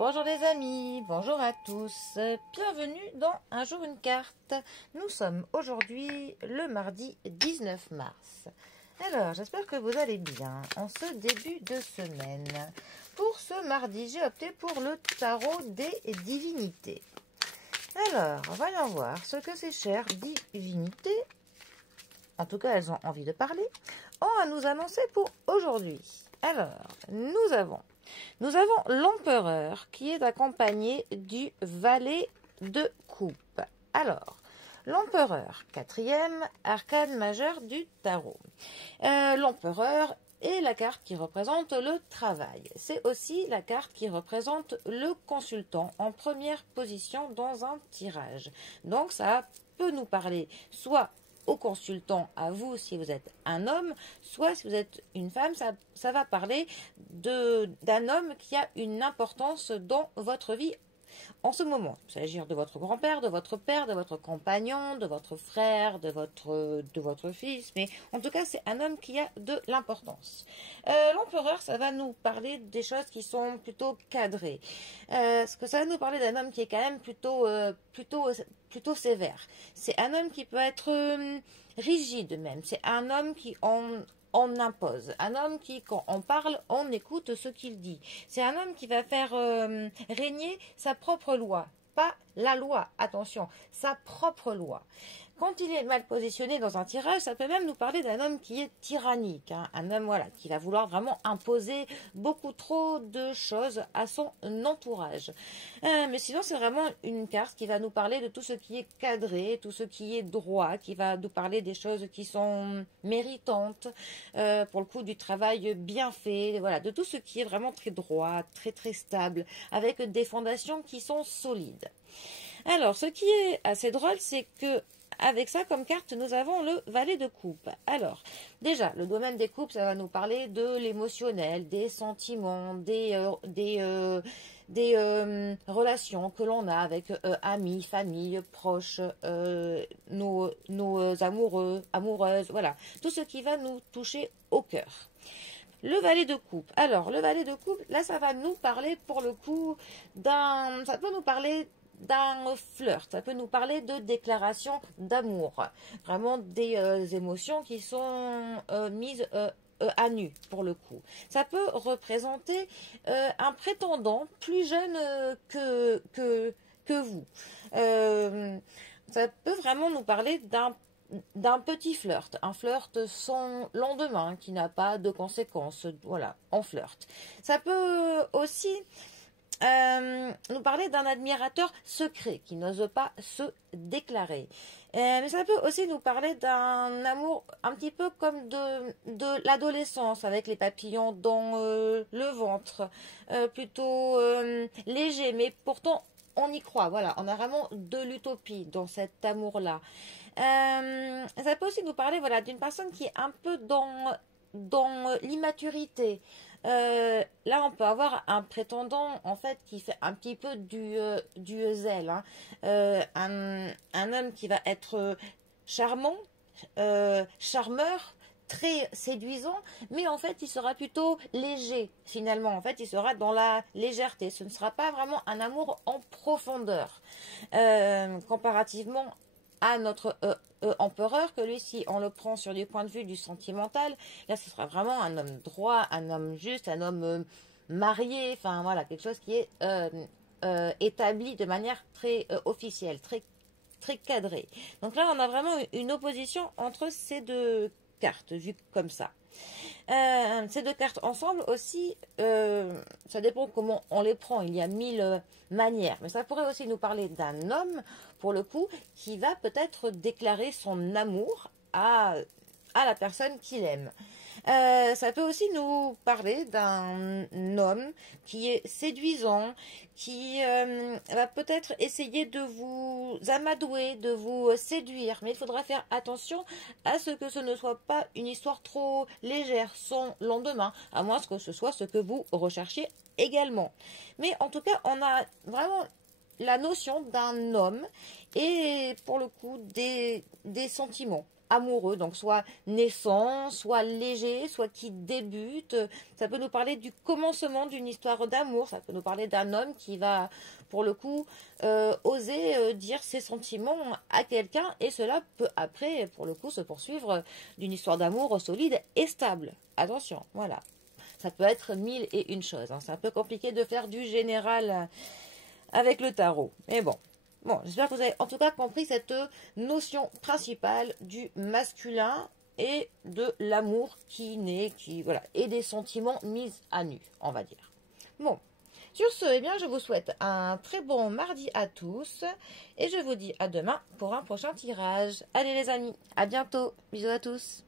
Bonjour les amis, bonjour à tous, bienvenue dans Un jour une carte. Nous sommes aujourd'hui le mardi 19 mars. Alors, j'espère que vous allez bien en ce début de semaine. Pour ce mardi, j'ai opté pour le tarot des divinités. Alors, voyons voir ce que ces chères divinités, en tout cas elles ont envie de parler, ont à nous annoncer pour aujourd'hui. Alors, nous avons l'empereur qui est accompagné du valet de coupe. Alors, l'empereur, quatrième arcane majeur du tarot. L'empereur est la carte qui représente le travail. C'est aussi la carte qui représente le consultant en première position dans un tirage. Donc, ça peut nous parler soit au consultant, à vous si vous êtes un homme, soit si vous êtes une femme, ça va parler d'un homme qui a une importance dans votre vie en ce moment. Il peut s'agir de votre grand-père, de votre père, de votre compagnon, de votre frère, de votre fils, mais en tout cas c'est un homme qui a de l'importance. L'empereur, ça va nous parler des choses qui sont plutôt cadrées. Ce que ça va nous parler d'un homme qui est quand même plutôt sévère. C'est un homme qui peut être rigide même. C'est un homme qui on impose. Un homme qui, quand on parle, on écoute ce qu'il dit. C'est un homme qui va faire régner sa propre loi. Pas la loi, attention, sa propre loi. Quand il est mal positionné dans un tirage, ça peut même nous parler d'un homme qui est tyrannique. Un homme qui va vouloir vraiment imposer beaucoup trop de choses à son entourage. Mais sinon, c'est vraiment une carte qui va nous parler de tout ce qui est cadré, tout ce qui est droit, qui va nous parler des choses qui sont méritantes, pour le coup du travail bien fait, voilà, de tout ce qui est vraiment très droit, très stable, avec des fondations qui sont solides. Alors, ce qui est assez drôle, c'est que avec ça, comme carte, nous avons le valet de coupe. Alors, déjà, le domaine des coupes, ça va nous parler de l'émotionnel, des sentiments, des relations que l'on a avec amis, famille, proches, nos amoureux, amoureuses, voilà. Tout ce qui va nous toucher au cœur. Le valet de coupe. Alors, le valet de coupe, là, ça va nous parler, pour le coup, ça peut nous parler d'un flirt, ça peut nous parler de déclaration d'amour, vraiment des émotions qui sont mises à nu pour le coup. Ça peut représenter un prétendant plus jeune que vous. Ça peut vraiment nous parler d'un petit flirt, un flirt sans lendemain qui n'a pas de conséquences, voilà, en flirt. Ça peut aussi nous parler d'un admirateur secret qui n'ose pas se déclarer. Mais ça peut aussi nous parler d'un amour un petit peu comme de l'adolescence, avec les papillons dans le ventre, plutôt léger, mais pourtant on y croit. Voilà, on a vraiment de l'utopie dans cet amour-là. Ça peut aussi nous parler, voilà, d'une personne qui est un peu dans l'immaturité. Là, on peut avoir un prétendant en fait qui fait un petit peu du zèle. Un homme qui va être charmant, charmeur, très séduisant, mais en fait il sera plutôt léger finalement. En fait il sera dans la légèreté. Ce ne sera pas vraiment un amour en profondeur comparativement à notre empereur, que lui, si on le prend sur du point de vue du sentimental, là ce sera vraiment un homme droit, un homme juste, un homme marié, enfin voilà, quelque chose qui est établi de manière très officielle, très cadrée. Donc là on a vraiment une opposition entre ces deux cartes vues comme ça. Ces deux cartes ensemble aussi, ça dépend comment on les prend. Il y a 1000 manières, mais ça pourrait aussi nous parler d'un homme, pour le coup, qui va peut-être déclarer son amour à la personne qu'il aime. Ça peut aussi nous parler d'un homme qui est séduisant, qui va peut-être essayer de vous amadouer, de vous séduire, mais il faudra faire attention à ce que ce ne soit pas une histoire trop légère, sans lendemain, à moins que ce soit ce que vous recherchiez également. Mais en tout cas, on a vraiment la notion d'un homme et pour le coup des sentiments. amoureux, donc soit naissant, soit léger, soit qui débute. Ça peut nous parler du commencement d'une histoire d'amour, ça peut nous parler d'un homme qui va, pour le coup, oser dire ses sentiments à quelqu'un, et cela peut après, pour le coup, se poursuivre d'une histoire d'amour solide et stable. Attention, voilà. Ça peut être mille et une choses, hein. C'est un peu compliqué de faire du général avec le tarot. Mais bon. Bon, j'espère que vous avez en tout cas compris cette notion principale du masculin et de l'amour qui naît, voilà, et des sentiments mis à nu, on va dire. Bon, sur ce, eh bien, je vous souhaite un très bon mardi à tous et je vous dis à demain pour un prochain tirage. Allez les amis, à bientôt. Bisous à tous.